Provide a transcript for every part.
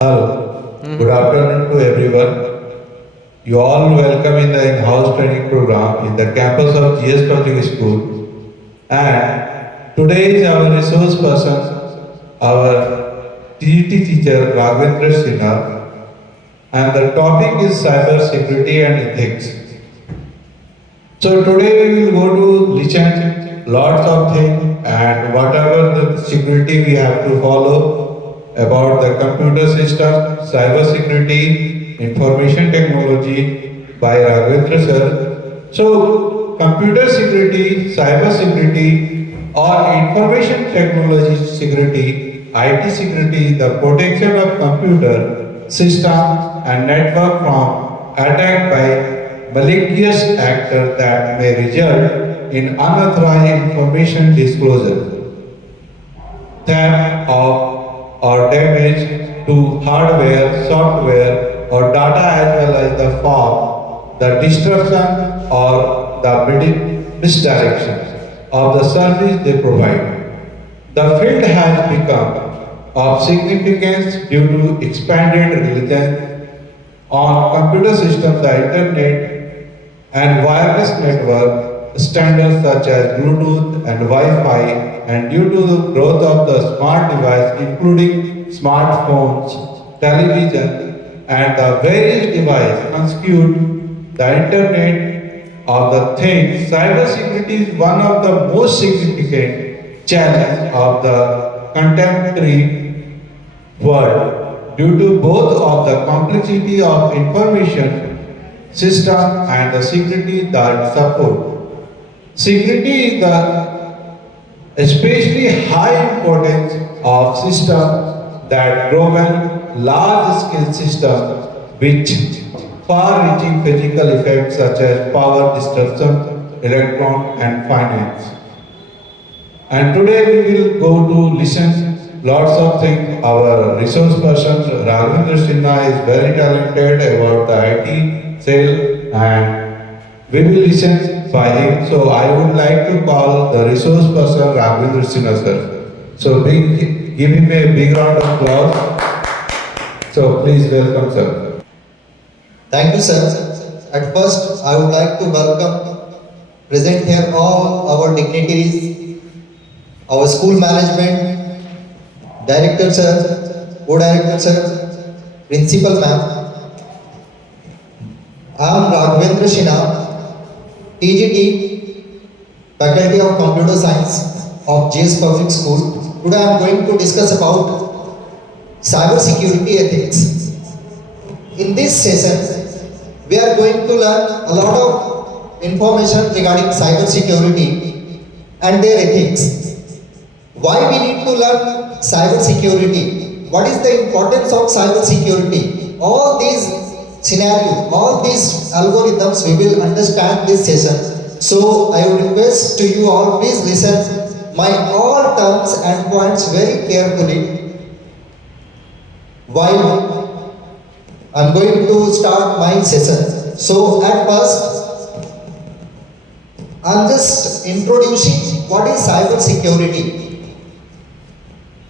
Hello, good afternoon to everyone. You all welcome in the in-house training program in the campus of GS Public School. And today is our resource person, our TGT teacher Raghavendra Sinha, and the topic is cyber security and ethics. So today we will go to listen lots of things and whatever the security we have to follow about the computer system, cyber security, information technology by Raghavendra sir. So computer security, cyber security or information technology security, IT security, the protection of computer system and network from attack by malicious actor that may result in unauthorized information disclosure, theft of or damage to hardware, software or data as well as the form, the disruption or the misdirection of the service they provide. The field has become of significance due to expanded reliance on computer systems, the internet and wireless network standards such as Bluetooth and Wi-Fi, and due to the growth of the smart device including smartphones, television and the various devices constitute the internet of the things, cybersecurity is one of the most significant challenges of the contemporary world due to both of the complexity of information system and the security that support. Security is the especially high importance of system that govern large scale system which far-reaching physical effects such as power disruption, electron and finance. And today we will go to listen lots of things. Our resource person Raghavendra Sinha is very talented about the IT sale and we will listen by him. So I would like to call the resource person Raghavendra Sinha sir. So give him a big round of applause. So please welcome sir. Thank you, sir. At first, I would like to welcome present here all our dignitaries, our school management, director sir, co-director sir, principal ma'am. I am Raghavendra Sinha, TGT, Faculty of Computer Science of GS Public School. Today I am going to discuss about cyber security ethics. In this session, we are going to learn a lot of information regarding cyber security and their ethics. Why we need to learn cyber security? What is the importance of cyber security? All these scenarios, all these algorithms we will understand this session. So I would request to you all, please listen my all terms and points very carefully while I'm going to start my session. So at first, I'm just introducing what is cyber security.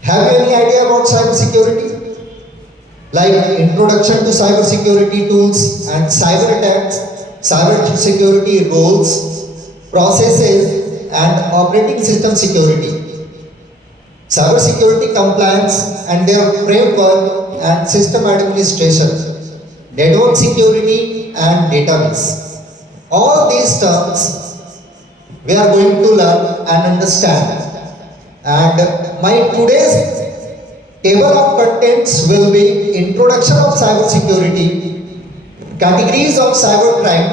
Have you any idea about cyber security? Like introduction to cyber security tools and cyber attacks, cyber security roles, processes and operating system security. Cyber security compliance and their framework and system administration, network security and database. All these terms we are going to learn and understand. And my today's table of contents will be introduction of cyber security, categories of cyber crime,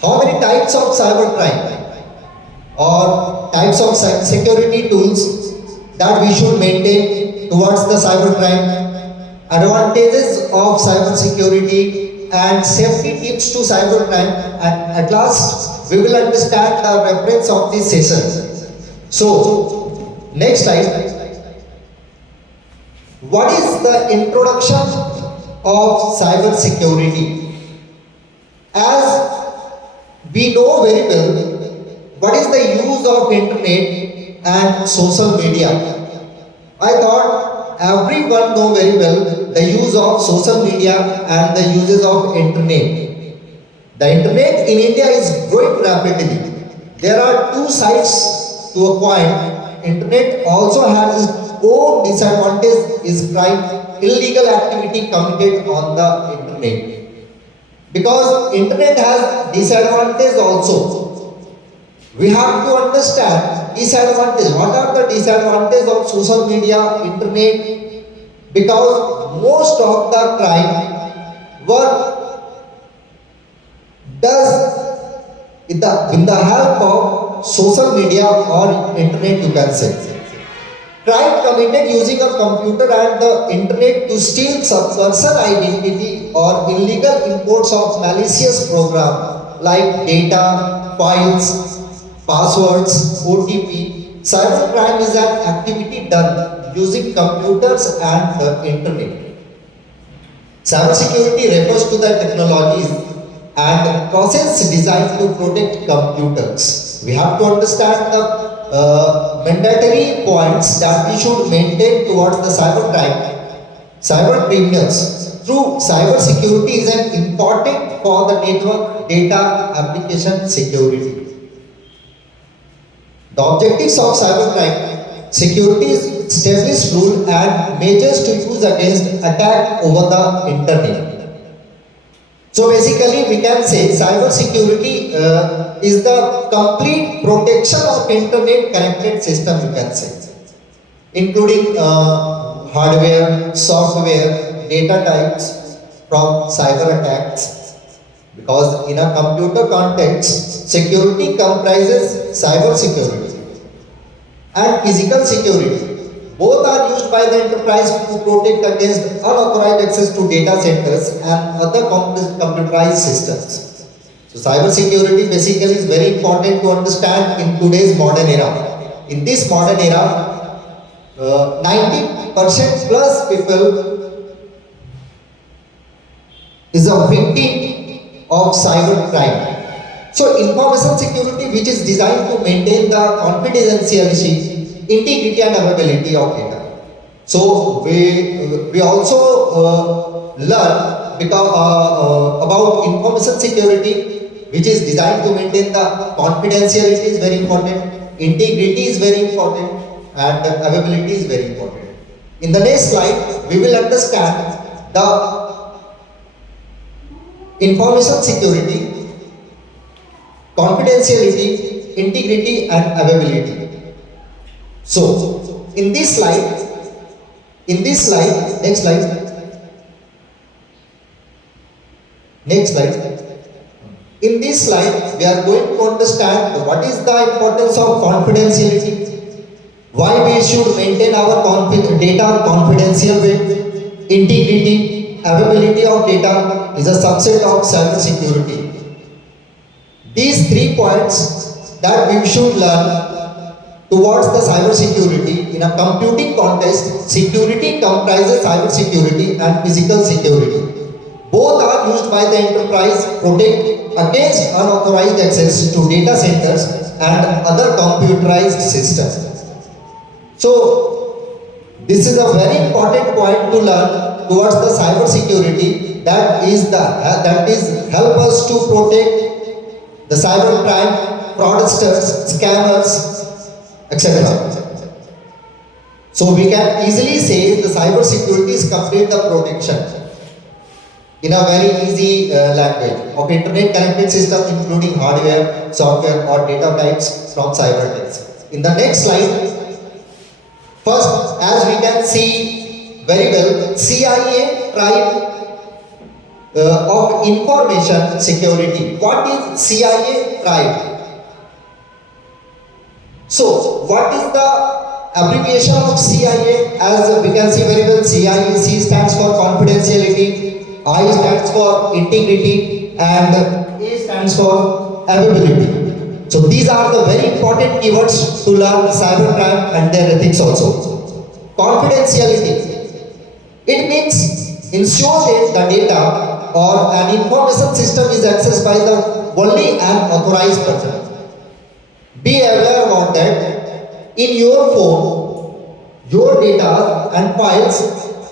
how many types of cyber crime, or types of security tools that we should maintain towards the cyber crime, advantages of cyber security and safety tips to cyber crime, and at last we will understand the reference of this session. So, next slide. What is the introduction of cyber security? As we know very well, what is the use of internet and social media? I thought everyone know very well the use of social media and the uses of internet. The internet in India is growing rapidly. There are two sides to a coin. Internet also has its own disadvantage is crime, illegal activity committed on the internet. Because internet has disadvantage also. We have to understand disadvantage. What are the disadvantages of social media, internet? Because most of the crime were does with the help of social media or internet, you can say. Crime committed using a computer and the internet to steal some person identity or illegal imports of malicious program like data, files, passwords, OTP. Cybercrime is an activity done using computers and the internet. Cybersecurity refers to the technologies and process designed to protect computers. We have to understand the mandatory points that we should maintain towards the cybercrime, cyber criminals. Through cybersecurity is an important for the network data application security. The objectives of cybercrime security is established rule and measures to use against attack over the internet. So basically, we can say cyber security is the complete protection of internet connected system. You can say, including hardware, software, data types from cyber attacks. Because in a computer context, security comprises cyber security and physical security. Both are used by the enterprise to protect against unauthorized access to data centers and other computerized systems. So cyber security basically is very important to understand in today's modern era. In this modern era, 90% plus people is a victim of cyber crime. So information security, which is designed to maintain the confidentiality, integrity and availability of data. So we also learn about information security, which is designed to maintain the confidentiality is very important, integrity is very important, and availability is very important. In the next slide, we will understand the information security, confidentiality, integrity, and availability. So, in this slide, next slide. In this slide, we are going to understand what is the importance of confidentiality, why we should maintain our data confidential way, integrity, availability of data is a subset of cyber security. These 3 points that we should learn towards the cyber security. In a computing context, security comprises cyber security and physical security. Both are used by the enterprise to protect against unauthorized access to data centers and other computerized systems. So, this is a very important point to learn towards the cyber security, that is help us to protect the cyber crime, fraudsters, scammers, etc. So we can easily say the cyber security is complete the protection in a very easy language of internet connected system, including hardware, software, or data types from cyber attacks. In the next slide, first, as we can see very well, CIA tried of information security. What is CIA tried? So, what is the abbreviation of CIA? As we can see very well, C stands for confidentiality, I stands for integrity, and A stands for availability. So, these are the very important keywords to learn cybercrime and their ethics also. Confidentiality. It means ensure that the data or an information system is accessed by the only an authorized person. Be aware about that in your phone your data and files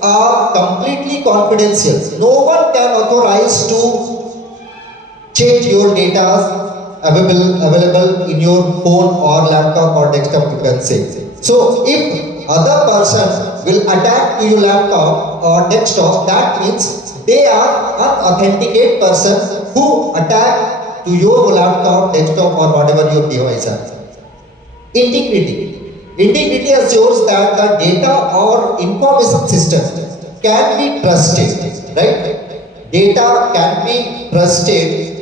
are completely confidential. No one can authorize to change your data available in your phone or laptop or desktop, you can say. So if other person will attack to your laptop or desktop, that means they are unauthenticate person who attack to your laptop, desktop or whatever your device are. Integrity. Integrity assures that the data or information system can be trusted, right? Data can be trusted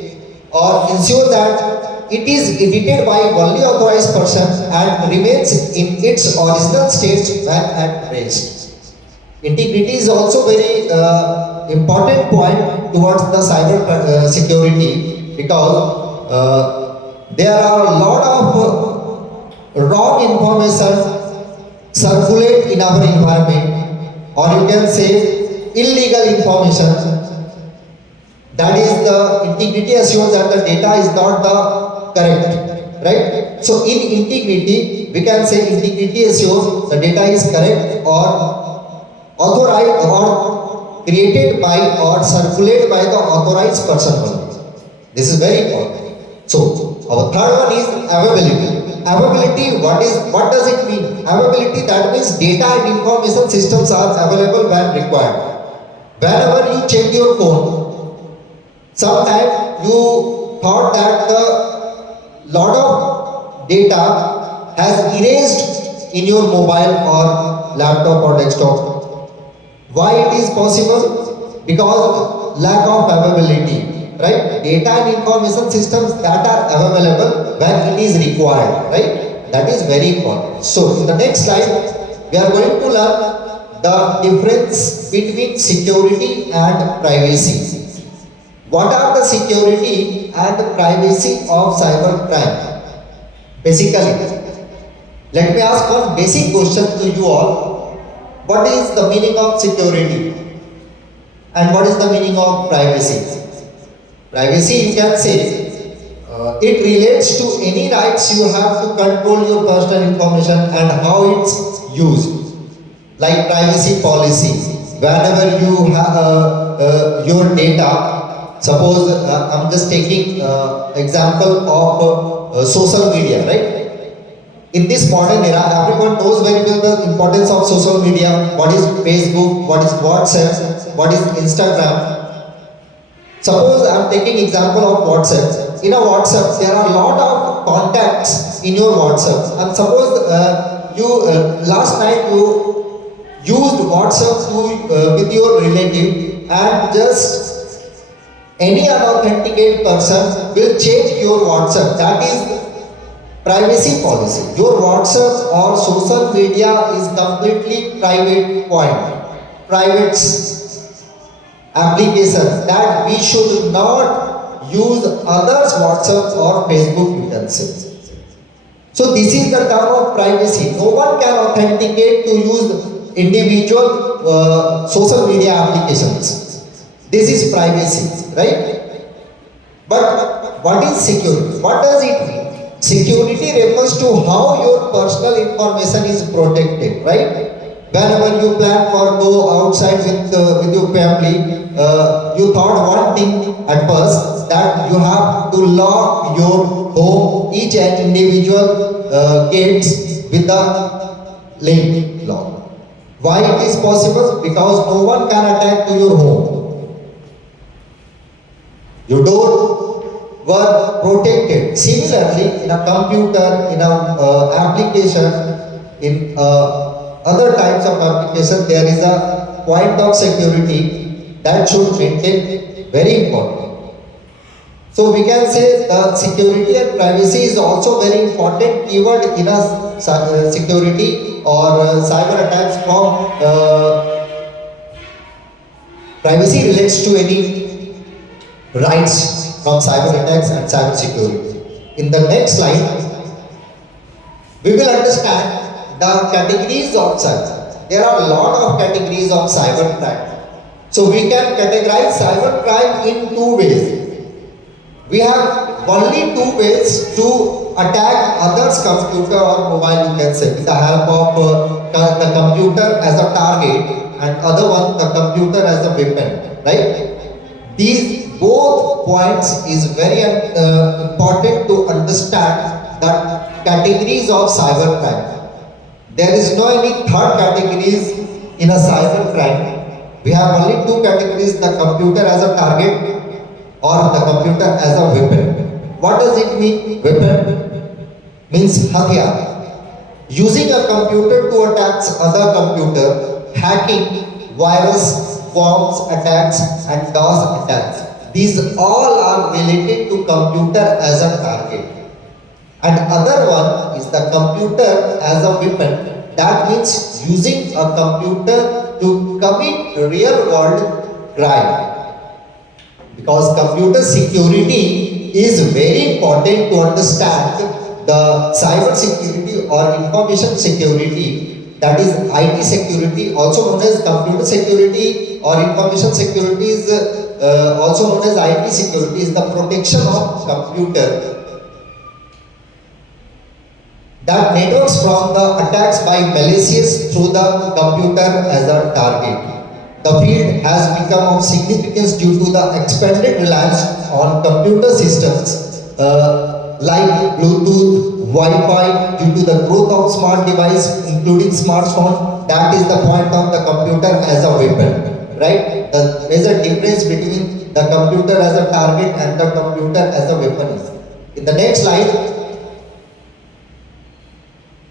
or ensure that it is edited by only authorized person and remains in its original state when at rest. Integrity is also very important point towards the cyber security because there are a lot of wrong information circulate in our environment, or you can say illegal information. That is the integrity assures that the data is not the correct, right? So in integrity, we can say integrity assures the data is correct or authorized or created by or circulated by the authorized person only. This is very important. So our third one is availability. Availability, what does it mean? Availability, that means data and information systems are available when required. Whenever you check your phone, sometimes you thought that the lot of data has erased in your mobile or laptop or desktop. Why it is possible? Because lack of availability. Right? Data and information systems that are available when it is required, right? That is very important. So in the next slide, we are going to learn the difference between security and privacy. What are the security and privacy of cyber crime? Basically, let me ask one basic question to you all. What is the meaning of security? And what is the meaning of privacy? Privacy, you can say, it relates to any rights you have to control your personal information and how it's used. Like privacy policy, whenever you have your data, suppose I'm just taking example of social media, right? In this modern era, everyone knows very well the importance of social media. What is Facebook? What is WhatsApp? What is Instagram? Suppose I am taking example of WhatsApp. In a WhatsApp, there are a lot of contacts in your WhatsApp. And suppose last night you used WhatsApp with your relative, and just any unauthenticated person will check your WhatsApp. That is privacy policy. Your WhatsApp or social media is completely private point. Private application that we should not use others' WhatsApp or Facebook, you can say. So this is the term of privacy. No one can authenticate to use individual social media applications. This is privacy, right? But what is security? What does it mean? Security refers to how your personal information is protected, right? Whenever you plan for go outside with your family, you thought one thing at first, that you have to lock your home, each and individual gates with the link lock. Why it is possible? Because no one can attack to your home. Your door were protected. Similarly, in a computer, in a application, in other types of application, there is a point of security that should maintain, very important. So we can say the security and privacy is also very important keyword in a security or cyber attacks from privacy relates to any rights from cyber attacks and cyber security. In the next slide, we will understand the categories of cyber. There are a lot of categories of cyber crime. So we can categorize cyber crime in two ways. We have only two ways to attack others' computer or mobile, you can say, with the help of the computer as a target and other one the computer as a weapon, right? These both points is very important to understand that categories of cybercrime. There is no any third categories in a cyber crime. We have only two categories: the computer as a target or the computer as a weapon. What does it mean? Weapon means hathiyar. Using a computer to attack other computer, hacking, virus, forms attacks, and DOS attacks. These all are related to computer as a target. And other one is the computer as a weapon. That means using a computer to commit real world crime. Because computer security is very important to understand the cyber security or information security, that is IT security, also known as computer security or information security is also known as IT security, is the protection of computer that networks from the attacks by malicious through the computer as a target. The field has become of significance due to the expanded reliance on computer systems like Bluetooth, Wi-Fi, due to the growth of smart devices, including smartphone. That is the point of the computer as a weapon, right? The major difference between the computer as a target and the computer as a weapon is. In the next slide,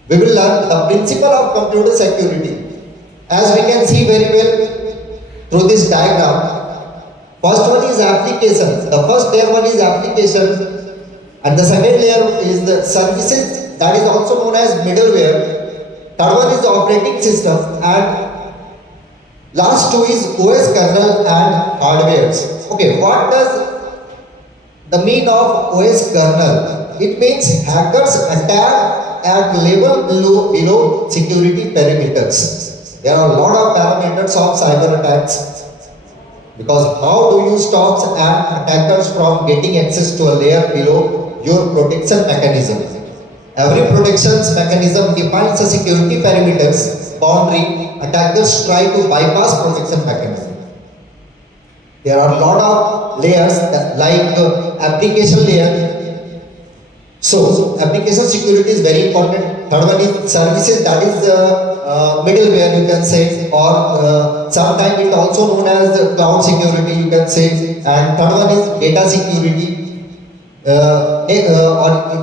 we will learn the principle of computer security. As we can see very well through this diagram, first one is application. The first layer one is application, and the second layer is the services, that is also known as middleware. Third one is operating system, and last two is OS kernel and hardwares. Okay, what does the mean of OS kernel? It means hackers attack at level below security perimeters. There are a lot of parameters of cyber attacks, because how do you stop an attackers from getting access to a layer below your protection mechanism? Every protection mechanism defines a security perimeters boundary. Attackers try to bypass protection mechanism. There are a lot of layers like application layer. So application security is very important. Third one is services, that is middleware, you can say, or sometimes it also known as cloud security, you can say. And third one is data security.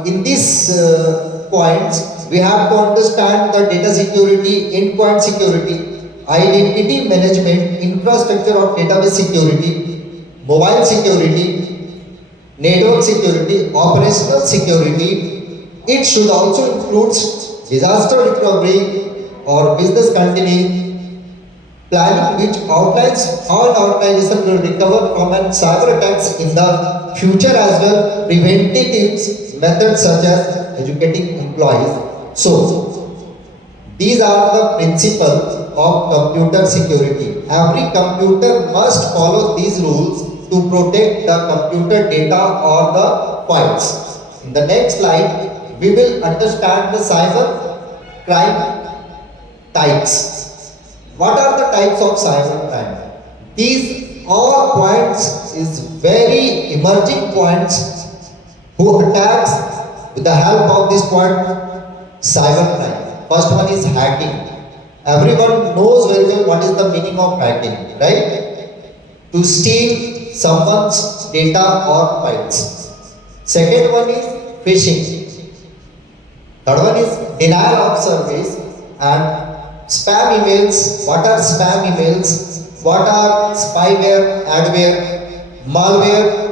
In these points, we have to understand the data security, endpoint security, identity management, infrastructure of database security, mobile security, network security, operational security. It should also include disaster recovery or business continuity planning, which outlines how an organization will recover from an cyber attacks in the future, as well preventative methods such as educating employees. So these are the principles of computer security. Every computer must follow these rules to protect the computer data or the files. In the next slide, we will understand the cyber crime types. What are the types of cyber crime? These all points is very emerging points who attacks with the help of this point cyber crime. First one is hacking. Everyone knows very well what is the meaning of hacking, right? To steal someone's data or files. Second one is phishing. Third one is denial of service and spam emails. What are spam emails? What are spyware, adware, malware?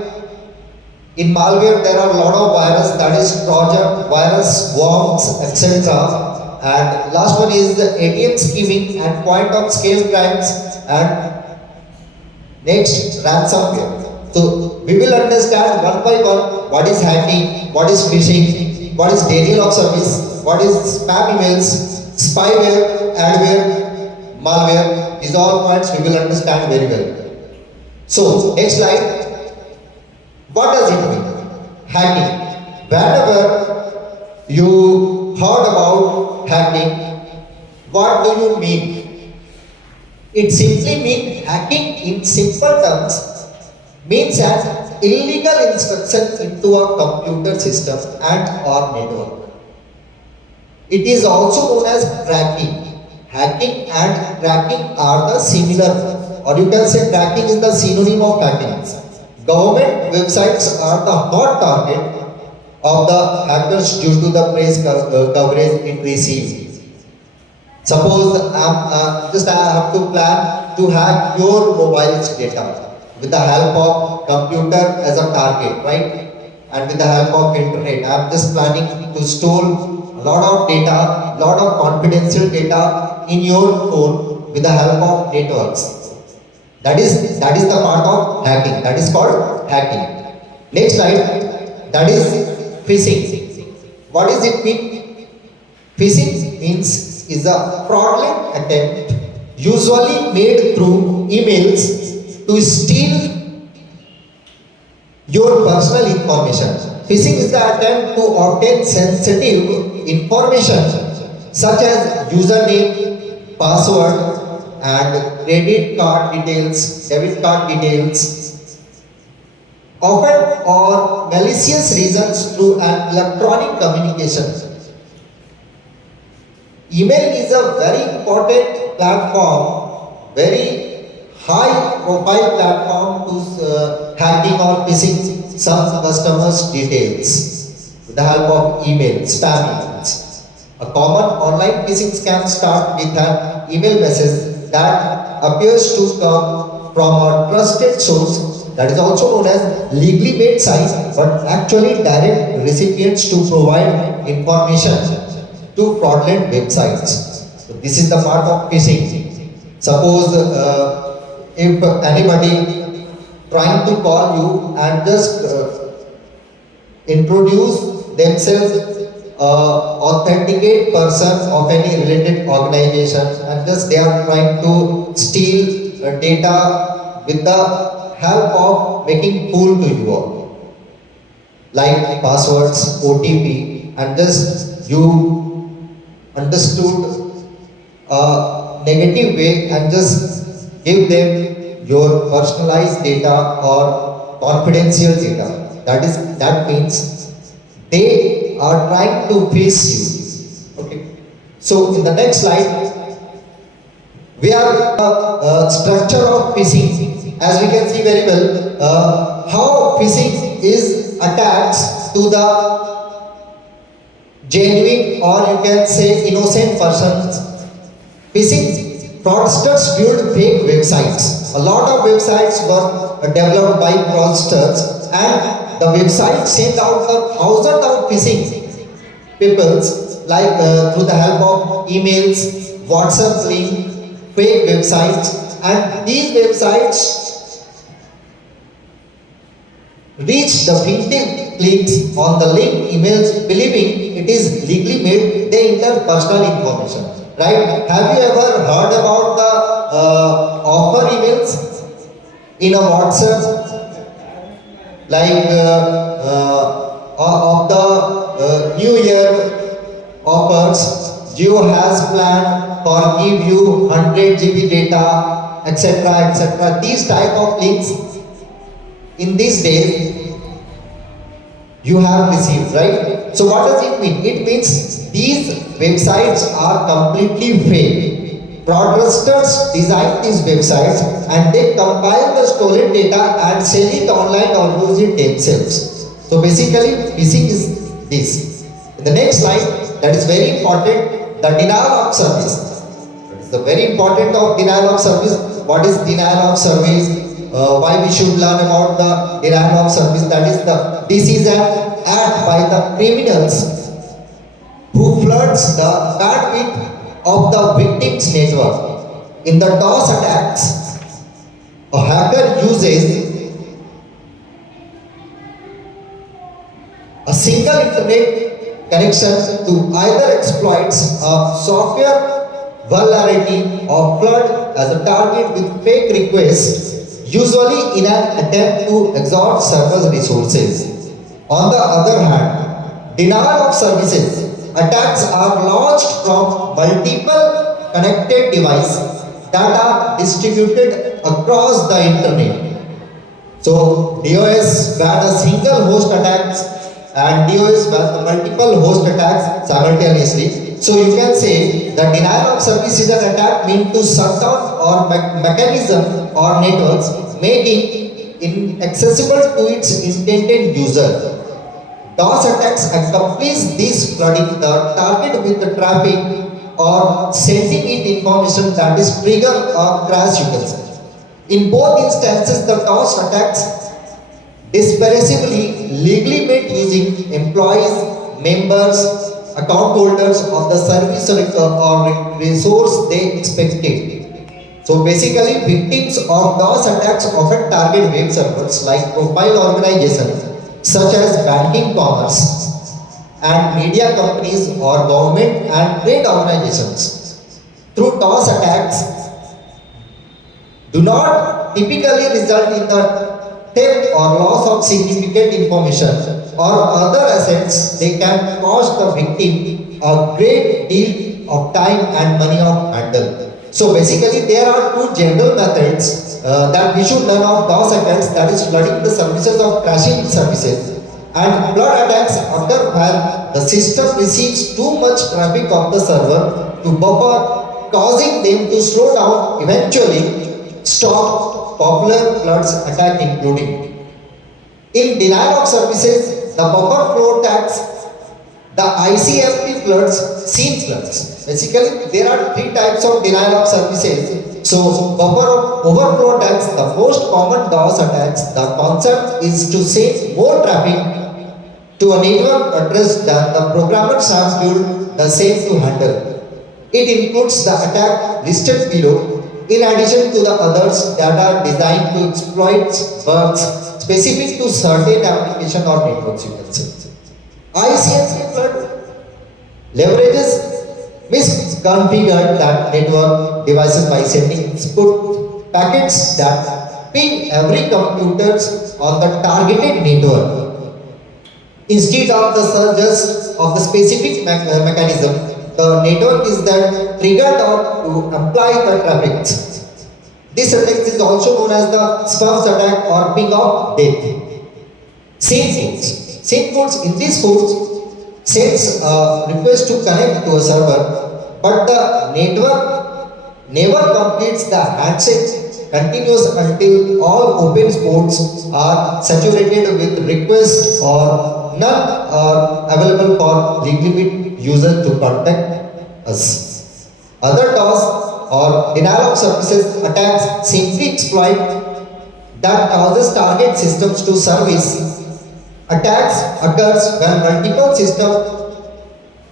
In malware there are a lot of virus, that is Trojan, virus, worms, etc. And last one is the ATM skimming and point of scale crimes, and next, ransomware. So we will understand one by one what is hacking, what is phishing, what is denial of service, what is spam emails, spyware, adware, malware. These all points we will understand very well. So next slide. What does it mean? Hacking. Whenever you heard about hacking. What do you mean? It simply means hacking in simple terms means an illegal instruction into a computer system and or network. It is also known as cracking. Hacking and cracking are the similar, or you can say cracking is the synonym of hacking. Government websites are the hot target of the hackers due to the press coverage it receives. Suppose I have to plan to hack your mobile's data with the help of computer as a target, right? And with the help of internet, I'm just planning to store a lot of data, lot of confidential data in your phone with the help of networks. That is the part of hacking. That is called hacking. Next slide. That is phishing. What does it mean? Phishing means is a fraudulent attempt usually made through emails to steal your personal information. Phishing is the attempt to obtain sensitive information such as username, password, and credit card details, debit card details, often or malicious reasons through an electronic communication. Email is a very important platform, very high profile platform to hacking or phishing some customers' details with the help of email, spam emails. A common online phishing scam starts with an email message that appears to come from a trusted source, that is also known as legally made site, but actually direct recipients to provide information to fraudulent websites. So this is the part of phishing. Suppose if anybody trying to call you and just introduce themselves authenticate person of any related organization, and just they are trying to steal data with the help of making fool to you all, like passwords, OTP, and just you understood a negative way and just give them your personalized data or confidential data. That means they are trying to phish you. Okay. So in the next slide, we are structure of phishing. As we can see very well, how phishing is attached to the genuine, or you can say innocent persons. Phishing fraudsters build fake websites. A lot of websites were developed by fraudsters, and the website sent out the thousands of phishing peoples, like through the help of emails, WhatsApp link, fake websites, and these websites reach the victim clicks on the link emails believing it is legally made. They enter personal information, right? Have you ever heard about the offer emails in a WhatsApp, like of the New Year offers? Jio has planned for give you 100 GB data, etc., etc. These type of links in these days you have received, right? So what does it mean? It means these websites are completely fake. Fraudsters design these websites and they compile the stolen data and sell it online or use it themselves. So basically phishing is this. In the next slide, that is very important, the denial of service. That is the very important of denial of service. What is denial of service? Why we should learn about the denial of service? That is this is an act by the criminals who floods the bandwidth of the victim's network. In the DOS attacks, a hacker uses a single internet connection to either exploits a software vulnerability or flood as a target with fake requests, usually in an attempt to exhaust server resources. On the other hand, Denial of services. Attacks are launched from multiple connected devices that are distributed across the internet. So DOS where the single host attacks and DOS where the multiple host attacks simultaneously. So you can say the denial of service is an attack meant to shut down or mechanism or networks, making inaccessible to its intended user. DOS attacks accomplish this, flooding the target with the traffic or sending it information that is trigger or crash, you can say. In both instances, the DOS attacks dispersively legally made using employees, members, account holders of the service or resource they expected. So basically, victims of DOS attacks often target web servers like profile organizations such as banking, commerce, and media companies or government and trade organizations. Through DOS attacks, do not typically result in the theft or loss of significant information or other assets. They can cost the victim a great deal of time and money of handle. So basically there are two general methods that we should learn of DOS attacks, that is flooding the services of crashing services, and flood attacks occur when the system receives too much traffic of the server to buffer, causing them to slow down, eventually stop popular floods attack including. In denial of services, the buffer flow attacks, the ICFT floods, scene floods. Basically, there are three types of denial of services. So, buffer overflow attacks, the most common DOS attacks, the concept is to send more traffic to a network address than the programmers have built the same to handle. It includes the attack listed below, in addition to the others that are designed to exploit bugs specific to certain application or networks, you can say. ICS flood leverages misconfigured that network devices by sending input packets that ping every computers on the targeted network instead of the surges of the specific mechanism. The network is then triggered or to apply the traffic. This attack is also known as the spams attack or ping of death. Same foods. Same foods in these foods sends a request to connect to a server, but the network never completes the handshake, continues until all open ports are saturated with requests or none are available for legitimate user to contact us. Other DOS or denial of services attacks simply exploit that causes target systems to service. Attacks occurs when multiple systems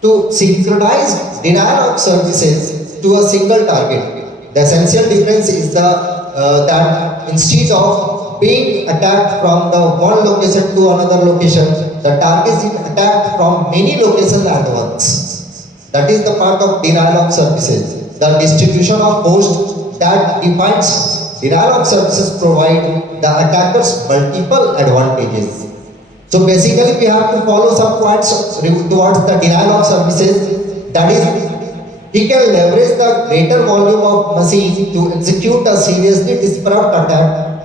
to synchronize denial of services to a single target. The essential difference is that instead of being attacked from the one location to another location, the target is attacked from many locations at once. That is the part of denial of services. The distribution of hosts that defines denial of services provide the attackers multiple advantages. So basically we have to follow some points towards the denial of services. That is, he can leverage the greater volume of machines to execute a seriously disparate attack.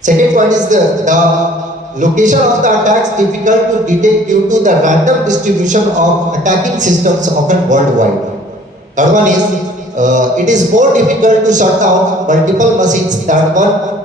Second point is the location of the attacks difficult to detect due to the random distribution of attacking systems often worldwide. Third one is it is more difficult to shut down multiple machines than one.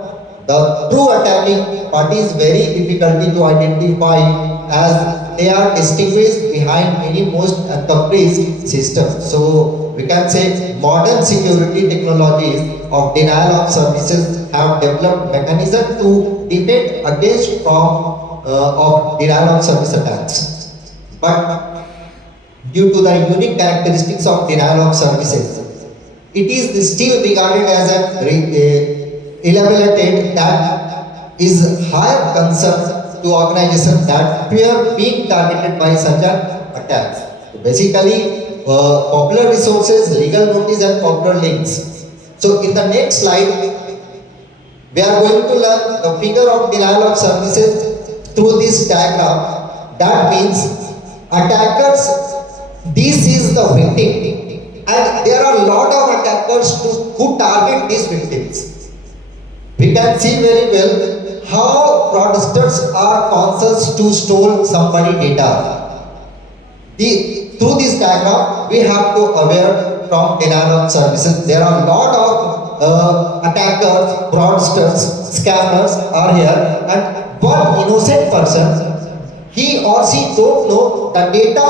The true attacking party is very difficult to identify as they are distinguished behind many most accomplished systems. So we can say modern security technologies of denial of services have developed mechanisms to defend against from of denial of service attacks. But due to the unique characteristics of denial of services, it is still regarded as a elaborated that is higher concern to organizations that fear being targeted by such an attacks. So basically, popular resources, legal notice, and popular links. So in the next slide, we are going to learn the figure of denial of services through this diagram. That means attackers, this is the victim, and there are a lot of attackers who target these victims. We can see very well how fraudsters are conscious to steal somebody data. Through this diagram, we have to aware from denial of services. There are a lot of attackers, fraudsters, scammers are here, and one innocent person, he or she don't know the data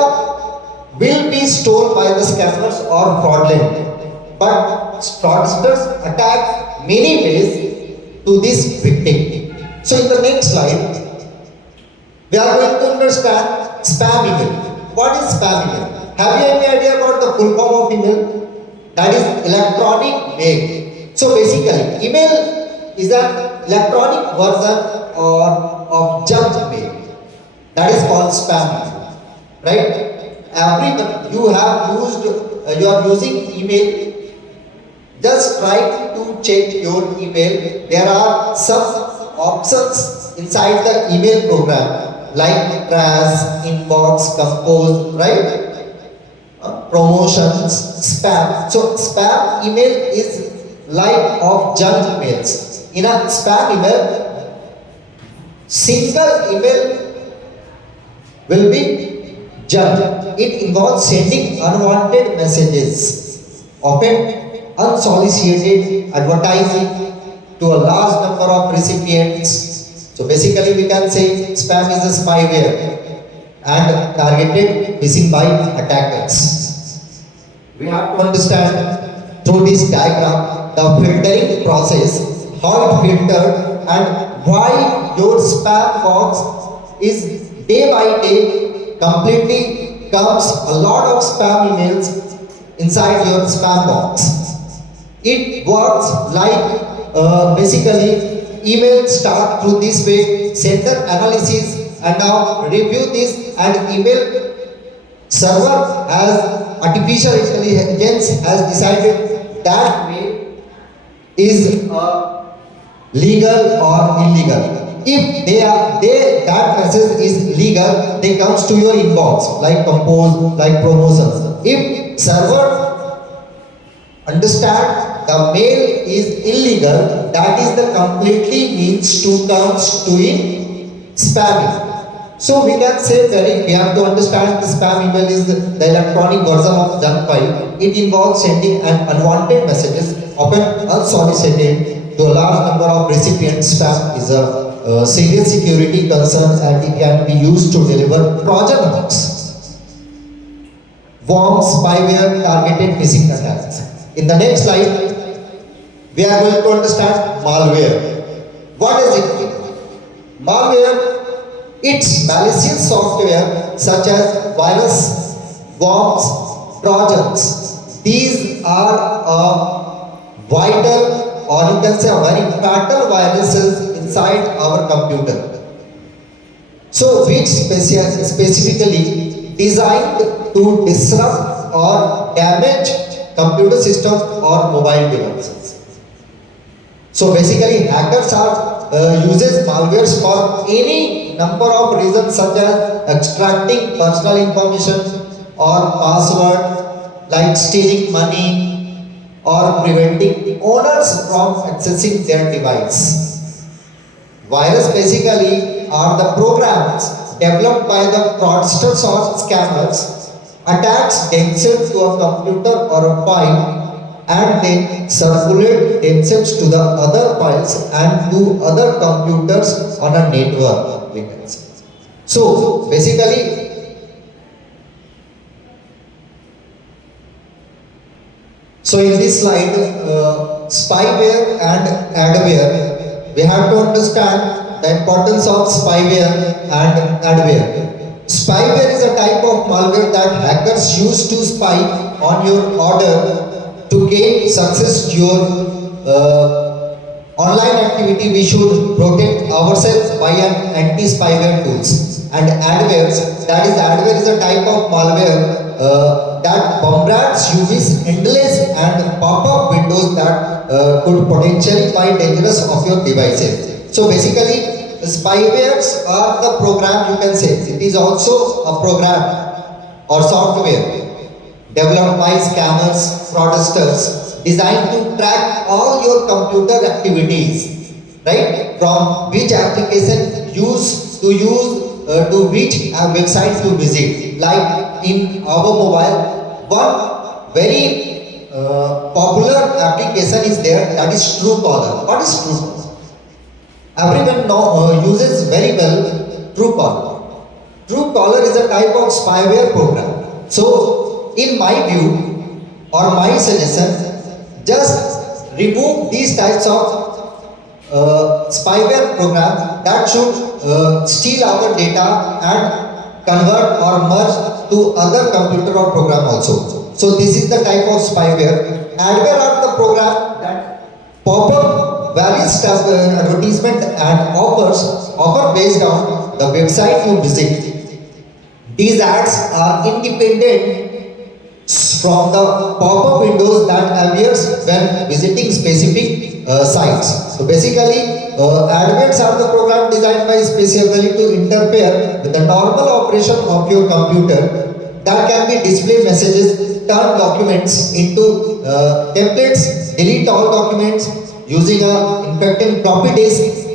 will be stolen by the scammers or fraudulent. But fraudsters attack many ways to this victim. So in the next slide, we are going to understand spam email. What is spam email? Have you any idea about the full form of email? That is electronic mail. So basically, email is an electronic version of junk mail. That is called spam email, right? You are using email. Just try to check your email. There are some options inside the email program like trash, inbox, compose, right? Promotions, spam. So spam email is like of junk mails. In a spam email, single email will be junk. It involves sending unwanted messages, often unsolicited advertising to a large number of recipients. So basically we can say spam is a spyware and targeted phishing by attackers. We have to understand through this diagram the filtering process, how it filtered and why your spam box is day by day completely comes a lot of spam emails inside your spam box. It works like basically email start through this way, sender analysis and now review this, and email server as artificial intelligence has decided that way is legal or illegal. If that message is legal, they comes to your inbox like compose, like promotions. If server understand the mail is illegal, that is the completely means to comes to in spamming. So we can say we have to understand the spam email is the electronic version of junk file. It involves sending an unwanted messages, often unsolicited, to a large number of recipients. Spam is a serious security concern and it can be used to deliver Trojan horse, worms, spyware, targeted phishing attacks. In the next slide, we are going to understand malware. What is it? Malware, it's malicious software such as virus, worms, trojans. These are vital, or you can say very fatal viruses inside our computer. So which specifically designed to disrupt or damage computer systems or mobile devices. So basically hackers uses malwares for any number of reasons such as extracting personal information or password, like stealing money or preventing owners from accessing their device. Viruses basically are the programs developed by the fraudsters or scammers, attach themselves to a computer or a file and then circulate themselves to the other files and to other computers on a network, we can say. So basically, in this slide, spyware and adware, we have to understand the importance of spyware and adware. Spyware is a type of malware that hackers use to spy on your order to gain success to your online activity. We should protect ourselves by an anti-spyware tools. And adware is a type of malware that bombards you with endless and pop-up windows that could potentially be dangerous of your devices. So basically, spywares are the program, you can say. It is also a program or software developed by scammers, fraudsters, designed to track all your computer activities, right? From which application to which website to visit. Like in our mobile, one very popular application is there, that is Truecaller. What is Truecaller? Everyone uses very well Truecaller. Truecaller is a type of spyware program. So, in my view or my suggestion, just remove these types of spyware programs that should steal our data and convert or merge to other computer or program also. So, this is the type of spyware. Adware are the program that pop up various advertisement and offer based on the website you visit. These ads are independent from the pop-up windows that appears when visiting specific sites. So basically, adverts are the program designed by specifically to interfere with the normal operation of your computer that can be display messages, turn documents into templates, delete all documents using a infected floppy disk,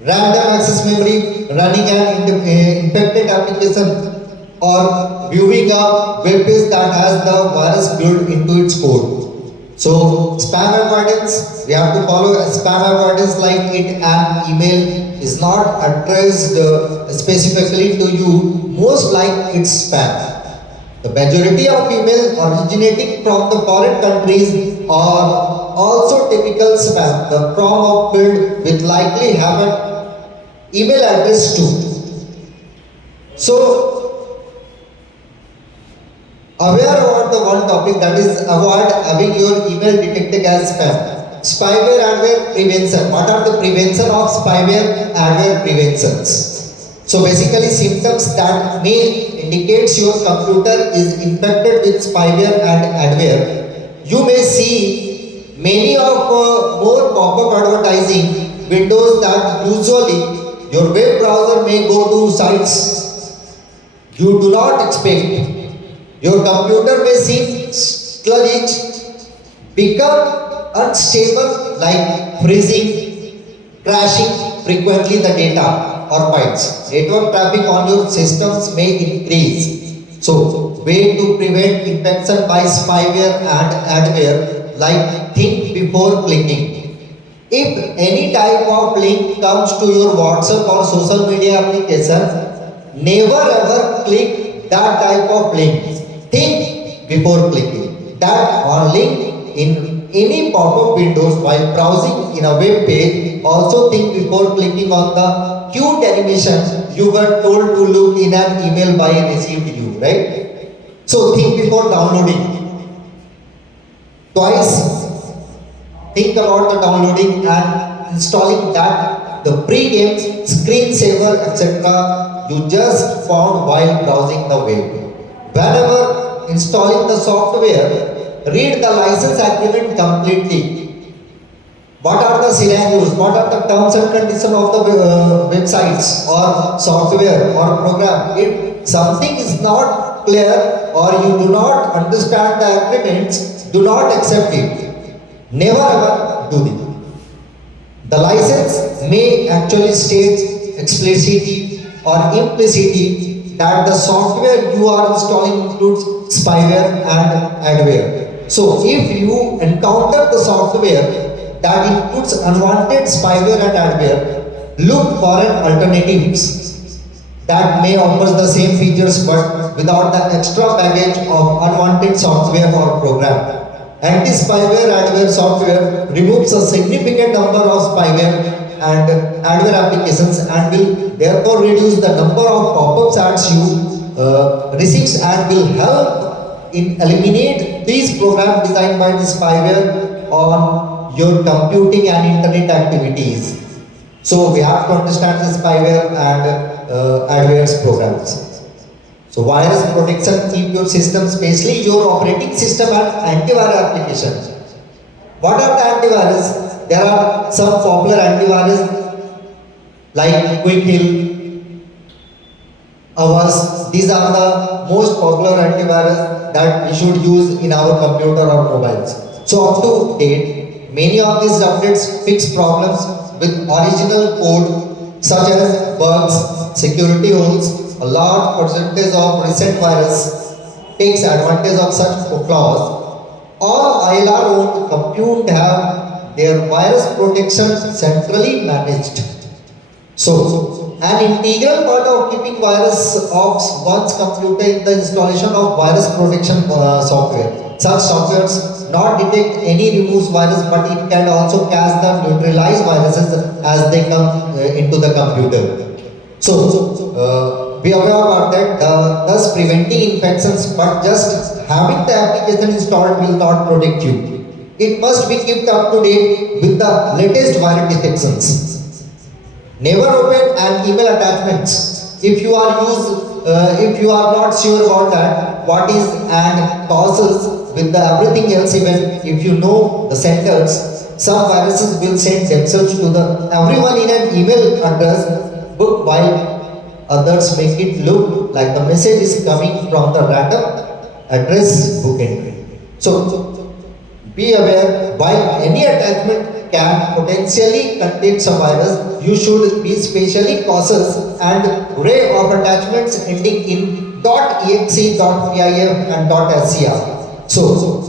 random access memory, running an infected application, or viewing a web page that has the virus built into its code. So, spam avoidance, we have to follow spam avoidance like an email is not addressed specifically to you, most like it's spam. The majority of emails originating from the foreign countries are also typical spam. The prompt filled with likely have an email address too. So, aware about the one topic, that is avoid having your email detected as spam. Spyware adware prevention. What are the prevention of spyware adware preventions? So basically symptoms that may indicate your computer is infected with spyware and adware. You may see many of more pop-up advertising windows that usually your web browser may go to sites you do not expect. Your computer may seem sluggish, become unstable like freezing, crashing frequently the data or bytes. Network traffic on your systems may increase. So, way to prevent infection by spyware and adware, like think before clicking. If any type of link comes to your WhatsApp or social media application, never ever click that type of link. Think before clicking. That on link in any pop-up windows while browsing in a web page. Also think before clicking on the cute animation you were told to look in an email by received you, right? So think before downloading. Twice think about the downloading and installing that the pre-games, screensaver, etc. you just found while browsing the web. Whenever installing the software, read the license agreement completely. What are the scenarios? What are the terms and conditions of the websites or software or program? If something is not clear or you do not understand the agreements, do not accept it. Never ever do it. The license may actually state explicitly or implicitly that the software you are installing includes spyware and adware. So if you encounter the software that includes unwanted spyware and adware, look for an alternatives that may offer the same features but without the extra baggage of unwanted software or program. Anti-spyware adware software removes a significant number of spyware and adware applications and will therefore reduce the number of pop-ups ads you receive and will help in eliminate these programs designed by the spyware on your computing and internet activities. So we have to understand the spyware and adwares programs. So virus protection keep your system, especially your operating system and antivirus applications. What are the antivirus? There are some popular antivirus like Quick Heal, Avast. These are the most popular antivirus that we should use in our computer or mobiles. So up to date, many of these updates fix problems with original code such as bugs, security holes. A large percentage of recent virus takes advantage of such flaws. All ILR owned compute have their virus protection centrally managed. So, an integral part of keeping virus off one's computer is the installation of virus protection software. Such softwares not detect any removes virus, but it can also catch the neutralize viruses as they come into the computer. So, be aware about that. Thus, preventing infections, but just having the application installed will not protect you. It must be kept up to date with the latest virus detections. Never open an email attachments if you are not sure about that what is and causes with the everything else. Even if you know the senders, some viruses will send themselves to the everyone in an email address book, while others make it look like the message is coming from the random address book entry. So be aware, while any attachment can potentially contain some virus, you should be especially cautious and array of attachments ending in .exe, .pif and .scr. So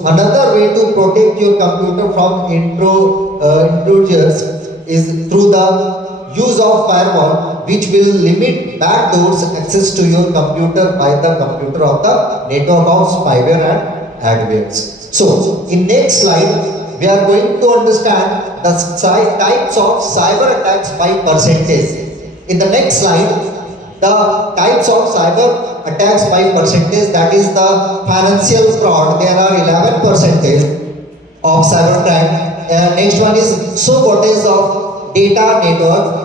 another way to protect your computer from intruders is through the use of firewall, which will limit backdoors access to your computer by the computer of the network of spyware and adwares. So, in next slide, we are going to understand the types of cyber attacks by percentage. In the next slide, the types of cyber attacks by percentage, that is the financial fraud. There are 11% of cyber attack. Next one is sabotage of data network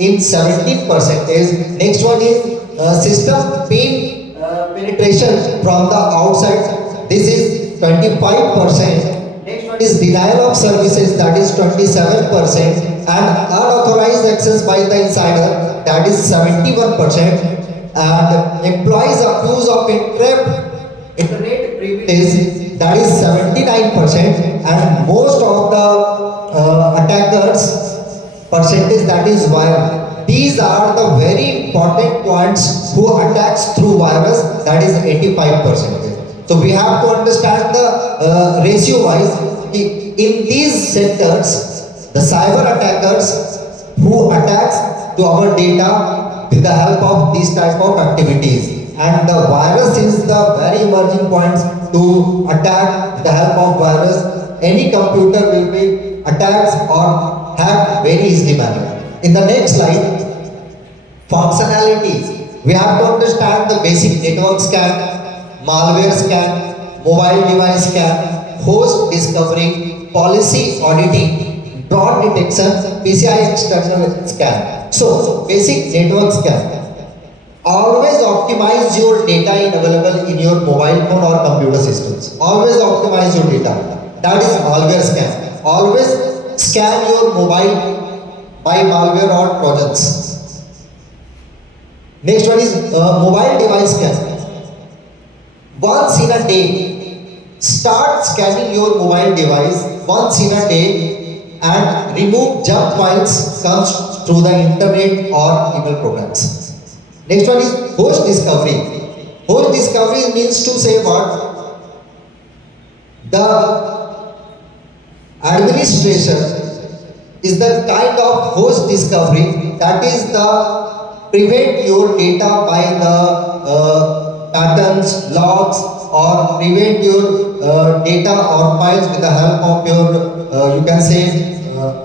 in 17%. Next one is system penetration from the outside. This is 25%. Next one is denial of services, that is 27%, and unauthorized access by the insider, that is 71%, and employees accused of internet privilege, that is 79%, and most of the attackers percentage, that is wire. These are the very important points who attacks through virus, that is 85%. So we have to understand the ratio wise. In these sectors, the cyber attackers who attacks to our data with the help of these type of activities, and the virus is the very emerging points to attack with the help of virus. Any computer will be attacked or hacked very easily manner. In the next slide, functionalities. We have to understand the basic network scan, malware scan, mobile device scan, host discovery, policy auditing, fraud detection, PCI external scan. So, basic network scan. Always optimize your data available in your mobile phone or computer systems. Always optimize your data. That is malware scan. Always scan your mobile by malware or trojans. Next one is mobile device scan. Once in a day, start scanning your mobile device once in a day and remove junk files comes through the internet or email programs. Next one is host discovery. Host discovery means to say what? The administration is the kind of host discovery, that is the prevent your data by the patterns, logs, or prevent your data or files with the help of your you can say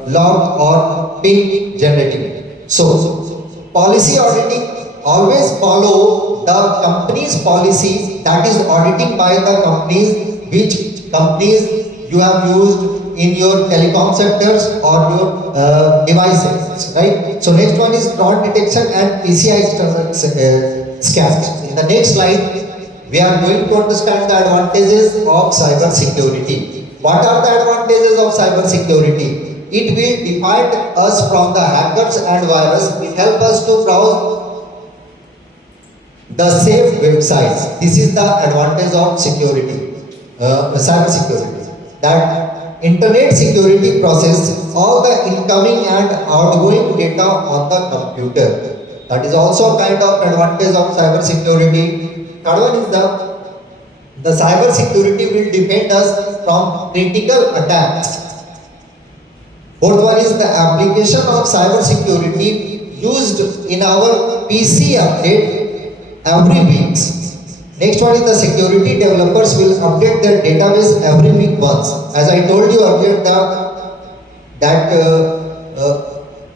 log or ping generating. So policy auditing. Always follow the company's policy, that is auditing by the companies, which companies you have used in your telecom sectors or your devices, right? So next one is fraud detection and PCI external scans. In the next slide, we are going to understand the advantages of cyber security. What are the advantages of cyber security? It will defend us from the hackers and virus. It helps us to browse the safe websites. This is the advantage of security, cyber security. That internet security process all the incoming and outgoing data on the computer. That is also a kind of advantage of cyber security. Third one is the cyber security will defend us from critical attacks. Fourth one is the application of cyber security used in our PC update every week. Next one is the security developers will update their database every week once. As I told you earlier,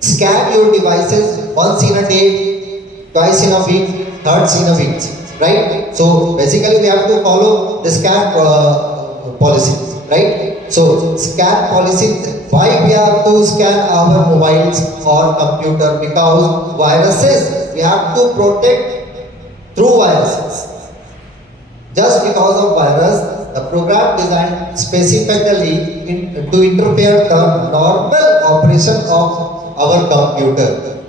scan your devices once in a day, twice in a week, thrice in a week, right? So basically we have to follow the scan policy, right? So scan policy. Why we have to scan our mobiles or computer? Because viruses we have to protect through viruses. Just because of virus, the program designed specifically to interfere the normal operation of our computer.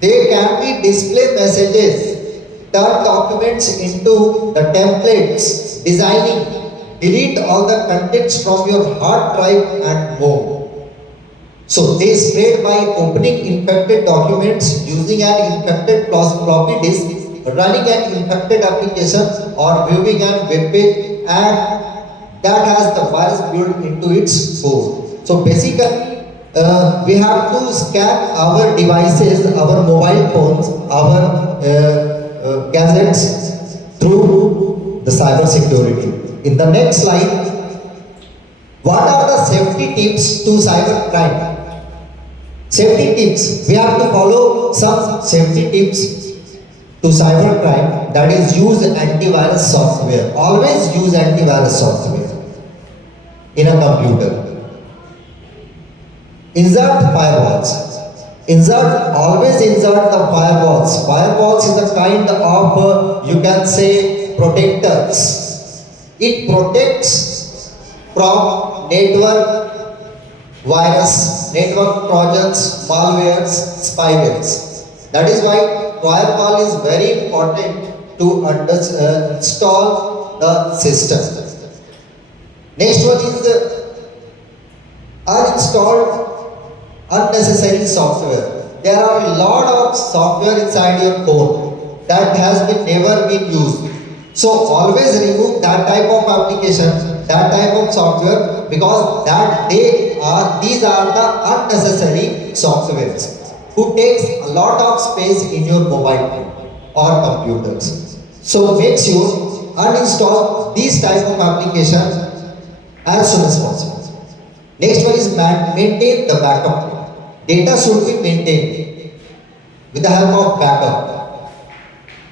They can be display messages, turn documents into the templates, designing, delete all the contents from your hard drive and more. So they spread by opening infected documents using an infected floppy disk, running an infected application or viewing an web page and that has the virus built into its code. So basically we have to scan our devices, our mobile phones, our gadgets through the cyber security. In the next slide, what are the safety tips to cyber crime? Safety tips. We have to follow some safety tips to cyber crime, that is use antivirus software. Always use antivirus software in a computer. Insert firewalls. Always insert the firewalls. Firewalls is a kind of, you can say, protectors. It protects from network virus, network trojans, malwares, spywares. That is why firewall is very important to install the system. Next one is uninstalled unnecessary software. There are a lot of software inside your phone that has never been used. So always remove that type of application, that type of software, because these are the unnecessary softwares who takes a lot of space in your mobile phone or computers. So make sure uninstall these type of applications as soon as possible. Next one is maintain the backup. Data should be maintained with the help of backup.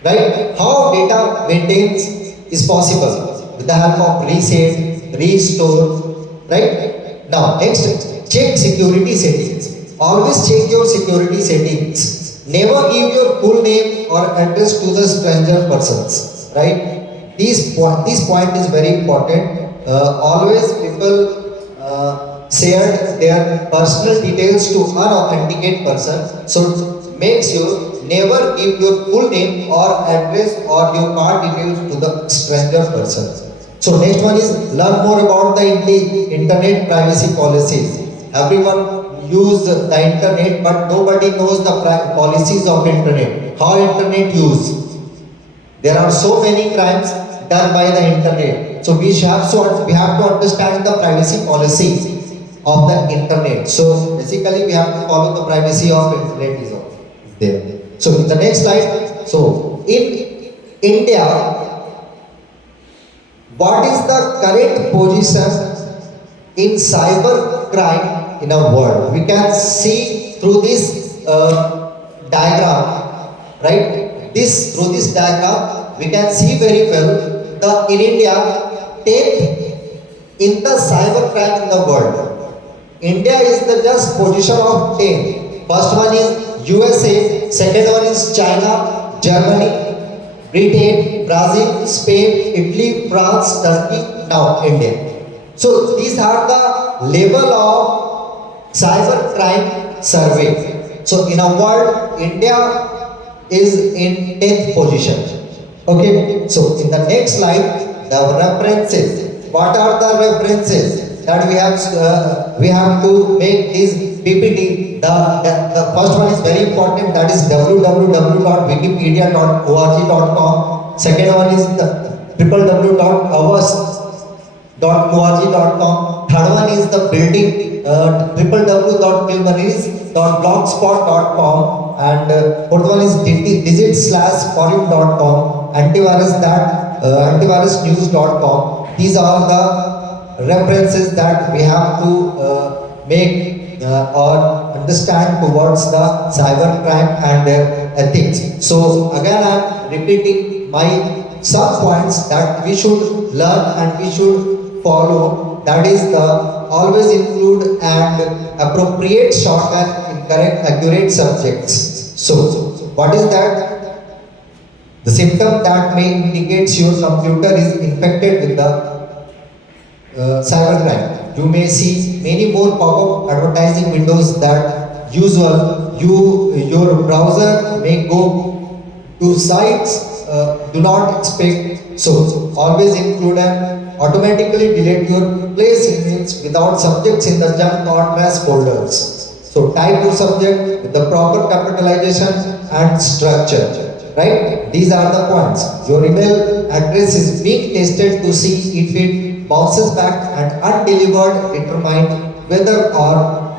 Right? How data maintains is possible with the help of reset, restore. Right? Now next, check security settings. Always check your security settings. Never give your full name or address to the stranger persons. Right? This point is very important. Always people share their personal details to unauthenticate person. So make sure never give your full name or address or your card details to the stranger person. So next one is learn more about the internet privacy policies. Everyone use the internet, but nobody knows the policies of internet. How internet use? There are so many crimes done by the internet. So we have to understand the privacy policy of the internet. So basically we have to follow the privacy of internet is there. So in the next slide, so in India, what is the current position in cyber crime in our world? We can see through this diagram, right? Through this diagram, we can see very well in India, 10th in the cyber crime in the world. India is the just position of 10. First one is USA, second one is China, Germany, Britain, Brazil, Spain, Italy, France, Turkey, now India. So these are the level of cyber crime survey. So in a world, India is in 10th position. Okay, so in the next slide, the references. What are the references that we have to make this PPT? The first one is very important, that is www.wikipedia.org.com. Second one is the www.avas.org.com. Third one is the building, www.pilmaris.blogspot.com, and fourth one is digit/foreign.com, antivirusnews.com. These are the references that we have to make or understand towards the cybercrime and their ethics. So again, I am repeating my some points that we should learn and we should follow. That is the always include and appropriate shorthand in correct accurate subjects. So what is that? The symptom that may indicate your computer is infected with the cybercrime. You may see many more pop-up advertising windows that usual. Your browser may go to sites do not expect. So always include and automatically delete your place emails without subjects in the junk or trash folders. So type your subject with the proper capitalization and structure. Right? These are the points. Your email address is being tested to see if it bounces back and undelivered, determine whether or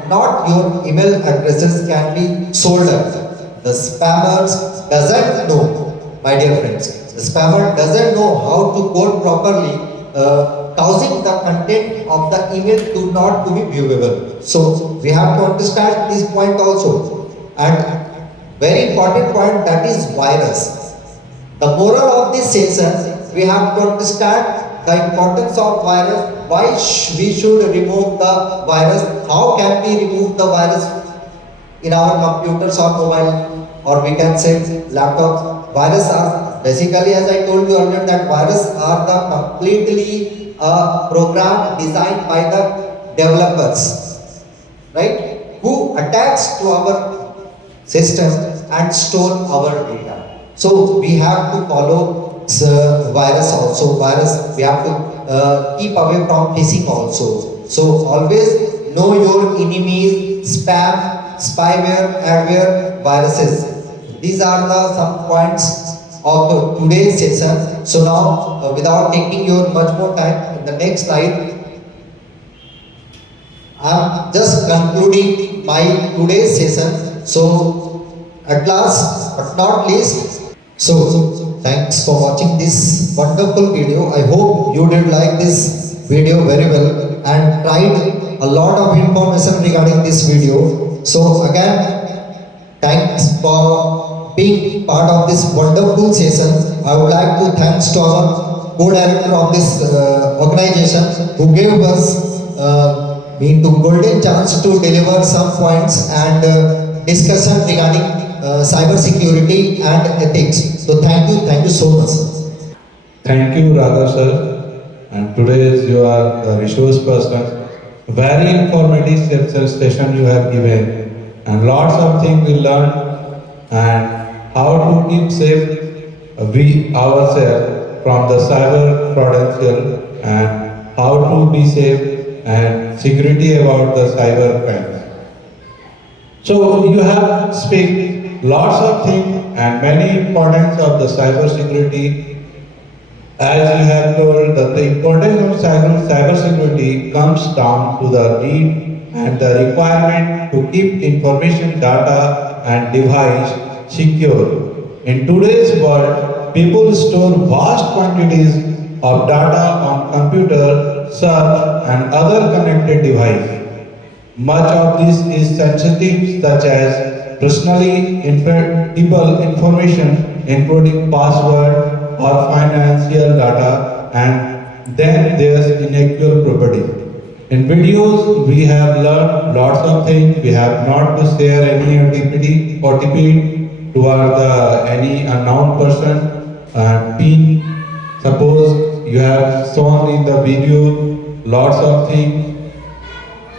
not your email addresses can be sold. The spammers doesn't know, my dear friends. The spammer doesn't know how to code properly, causing the content of the email to not to be viewable. So we have to understand this point also. And very important point, that is virus. The moral of this session, we have to understand the importance of virus, why we should remove the virus, how can we remove the virus in our computers or mobile, or we can say laptops. Virus are basically, as I told you earlier, that virus are the completely program designed by the developers, right, who attach to our system and store our data. So we have to follow virus also. Virus, we have to keep away from phishing also. So always know your enemies, spam, spyware, adware, viruses. These are the some points of today's session. So now, without taking your much more time, in the next slide, I am just concluding my today's session. So at last but not least, so thanks for watching this wonderful video. I hope you did like this video very well and tried a lot of information regarding this video. So again, thanks for being part of this wonderful session. I would like to thanks to our co-director of this organization who gave us golden chance to deliver some points and discussion regarding cyber security and ethics. So thank you so much. Thank you, Raghav sir. And today you are the resource person. Very informative session you have given, and lots of things we learned, and how to keep safe we ourselves from the cyber prudential, and how to be safe and security about the cyber crimes. So you have speak lots of things and many importance of the cyber security. As you have told that the importance of cyber security comes down to the need and the requirement to keep information, data and device secure. In today's world, people store vast quantities of data on computer, search and other connected devices. Much of this is sensitive, such as personally identifiable information including password or financial data, and then there's intellectual property. In videos, we have learned lots of things. We have not to share any OTP toward any unknown person, and PIN. Suppose you have shown in the video lots of things.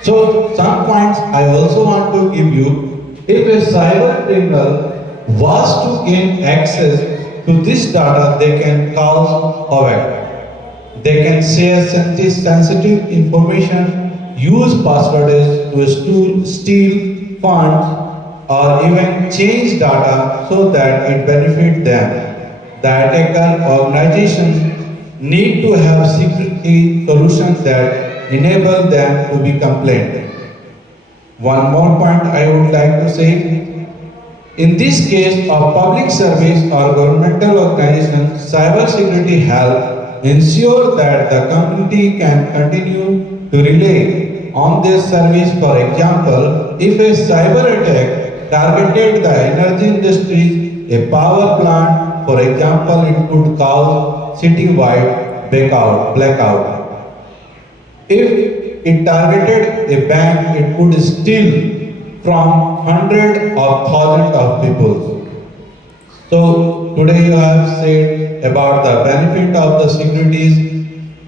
So some points I also want to give you. If a cyber criminal was to gain access to this data, they can cause havoc. They can share sensitive information, use passwords to steal funds, or even change data so that it benefits them. The attacker organizations need to have security solutions that enable them to be compliant. One more point I would like to say. In this case of public service or governmental organization, cybersecurity help ensure that the community can continue to rely on their service. For example, if a cyber attack targeted the energy industry, a power plant, for example, it could cause citywide blackout. If it targeted a bank, it could steal from hundreds of thousands of people. So today you have said about the benefit of the securities,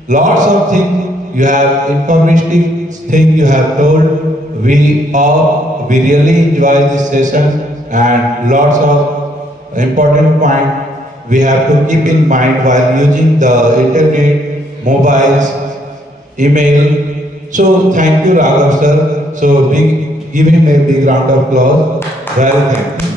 lots of things you have informative thing you have told. We really enjoy this session and lots of important point we have to keep in mind while using the internet, mobiles, email. So thank you, Raghav sir. So give him a big round of applause. Well, thank you.